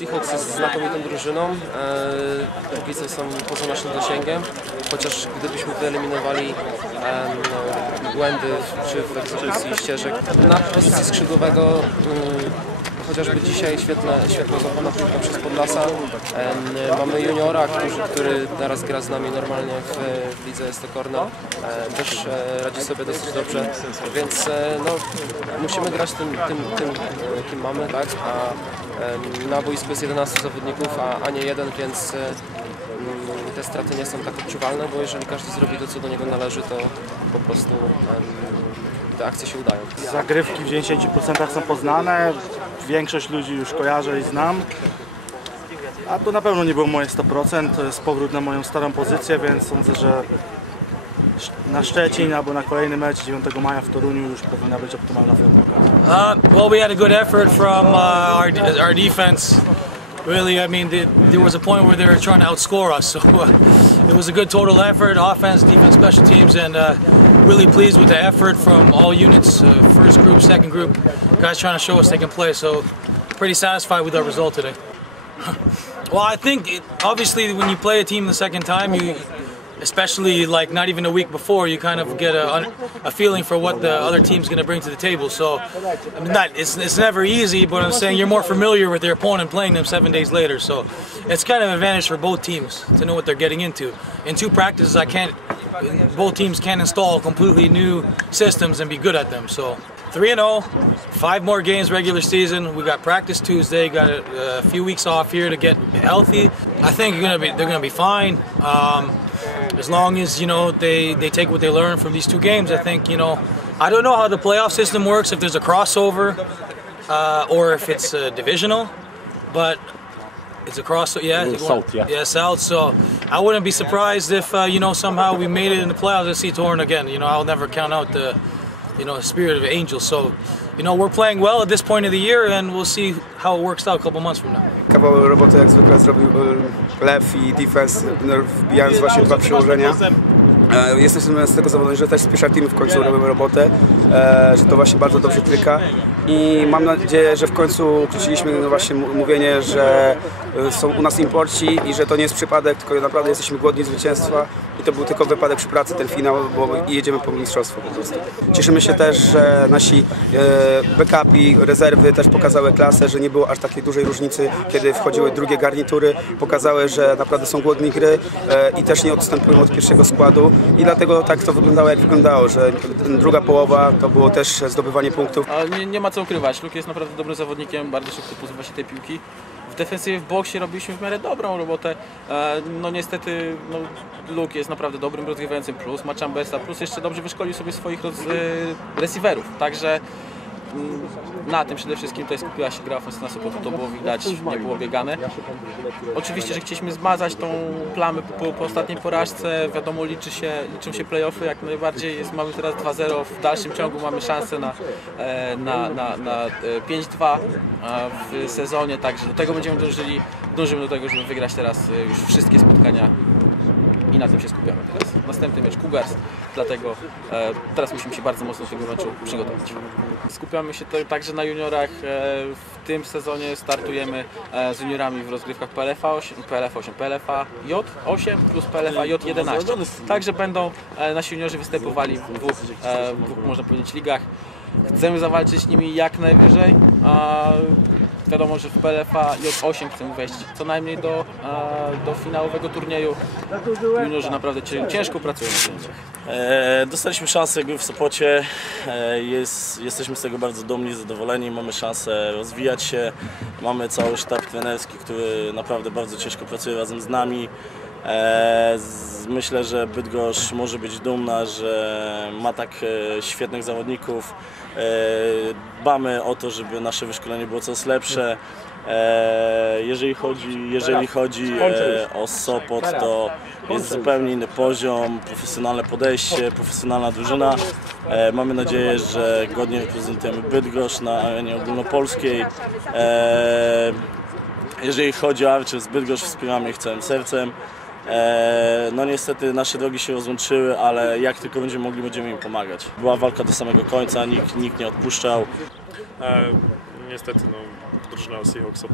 Seahawks jest znakomitą drużyną. E, póki co są poza naszym zasięgiem, chociaż gdybyśmy wyeliminowali no, błędy czy w egzekucji ścieżek na pozycji skrzydłowego mm, chociażby dzisiaj świetna, świetna złapana piłka przez Podlasa. Mamy juniora, który, który teraz gra z nami normalnie w, w lidze Estokorna. E, też e, radzi sobie dosyć dobrze, więc e, no, musimy grać tym, tym, tym e, kim mamy, tak? A na boisku jest 11 zawodników, a, a nie jeden, więc mm, te straty nie są tak odczuwalne, bo jeżeli każdy zrobi to, co do niego należy, to po prostu te akcje się udają. Zagrywki w 90% są poznane, większość ludzi już kojarzę i znam. A to na pewno nie było moje 100%, to jest powrót na moją starą pozycję, więc sądzę, że na Szczecin albo na kolejny mecz 9 maja w Toruniu już powinna być optymalna forma. Uh, well, we had a good effort from uh, our, our defense. Really, I mean, the, there was a point where they were trying to outscore us. So uh, it was a good total effort, offense, defense, special teams, and uh, really pleased with the effort from all units, uh, first group, second group, guys trying to show us they can play. So pretty satisfied with our result today. well, I think it, obviously when you play a team the second time, you especially like not even a week before, you kind of get a, a feeling for what the other team's going to bring to the table. So, I mean, not it's, it's never easy, but I'm saying you're more familiar with your opponent playing them seven days later. So, it's kind of an advantage for both teams to know what they're getting into. In two practices, I can't. Both teams can install completely new systems and be good at them. So. 3 0, five more games regular season. We got practice Tuesday, got a, a few weeks off here to get healthy. I think gonna be, they're gonna be fine. Um, as long as you know they, they take what they learn from these two games, I think you know. I don't know how the playoff system works if there's a crossover uh, or if it's uh, divisional, but it's a cross. Yeah, South, yeah. yeah, South. So I wouldn't be surprised if uh, you know somehow we made it in the playoffs and see Torn again. You know, I'll never count out the you know spirit of angels. So you know we're playing well at this point of the year, and we'll see how it works out a couple months from now. Kawał roboty jak zwykle zrobił Lew i Defense, no, wbijając właśnie dwa przełożenia. E, Jesteśmy z tego zadowoleni, że też Special Team w końcu robią robotę, e, że to właśnie bardzo dobrze tryka. I mam nadzieję, że w końcu wróciliśmy no właśnie mówienie, że e, są u nas imporci i że to nie jest przypadek, tylko naprawdę jesteśmy głodni zwycięstwa i to był tylko wypadek przy pracy ten finał, bo jedziemy po mistrzostwo po prostu. Cieszymy się też, że nasi e, backupi, rezerwy też pokazały klasę, że nie było aż takiej dużej różnicy, kiedy wchodziły drugie garnitury, pokazały, że naprawdę są głodni gry e, i też nie odstępują od pierwszego składu i dlatego tak to wyglądało jak wyglądało, że druga połowa to było też zdobywanie punktów. Ale nie, nie ma co ukrywać. Luke jest naprawdę dobrym zawodnikiem, bardzo szybko pozbywa się tej piłki. W defensywie w boksie robiliśmy w miarę dobrą robotę. E, No niestety no, Luke jest naprawdę dobrym rozgrywającym plus, ma Chambersa, plus jeszcze dobrze wyszkolił sobie swoich roz, e, receiverów. Także mm, na tym przede wszystkim tutaj skupiła się gra ofensywna Sopotu, to było widać, nie było biegane. Oczywiście, że chcieliśmy zmazać tą plamę po, po ostatniej porażce, wiadomo liczy się, liczą się playoffy jak najbardziej, jest, mamy teraz 2-0, w dalszym ciągu mamy szansę na, e, na, na, na e, 5-2 e, w sezonie, także do tego będziemy dążyli, dążymy do tego, żeby wygrać teraz już wszystkie spotkania i na tym się skupiamy teraz. Następny mecz Cougars, dlatego e, teraz musimy się bardzo mocno do tego meczu przygotować. Skupiamy się to, także na juniorach. E, w tym sezonie startujemy e, z juniorami w rozgrywkach PLFA 8, PLF 8, PLFA J8 plus PLFA J11. Także będą e, nasi juniorzy występowali w dwóch, e, w dwóch można powiedzieć, ligach. Chcemy zawalczyć z nimi jak najwyżej. A wiadomo, że w PLFA J8 chcemy wejść co najmniej do, e, do finałowego turnieju. Juniorzy naprawdę cię- ciężko pracują na zdjęciach. E, dostaliśmy szansę w Sopocie, e, jest, jesteśmy z tego bardzo dumni, zadowoleni, mamy szansę rozwijać się, mamy cały sztab trenerski, który naprawdę bardzo ciężko pracuje razem z nami. Myślę, że Bydgoszcz może być dumna, że ma tak świetnych zawodników. E, dbamy o to, żeby nasze wyszkolenie było coraz lepsze. E, jeżeli chodzi, jeżeli chodzi e, o Sopot, to jest zupełnie inny poziom, profesjonalne podejście, profesjonalna drużyna. Mamy nadzieję, że godnie reprezentujemy Bydgoszcz na arenie ogólnopolskiej. Jeżeli chodzi o Archer z Bydgoszcz, wspieramy ich całym sercem. E, no niestety nasze drogi się rozłączyły, ale jak tylko będziemy mogli, będziemy im pomagać. Była walka do samego końca, nikt, nikt nie odpuszczał. E, niestety no, drużyna Seahawks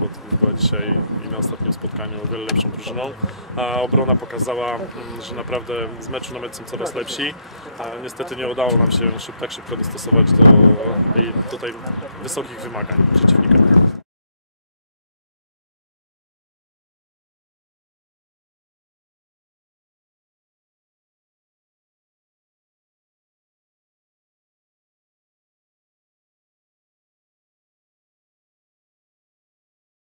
była dzisiaj i na ostatnim spotkaniu o wiele lepszą drużyną. Obrona pokazała, mm, że naprawdę z meczu na mecz są coraz lepsi. A niestety nie udało nam się szyb, tak szybko dostosować do i tutaj wysokich wymagań przeciwnika.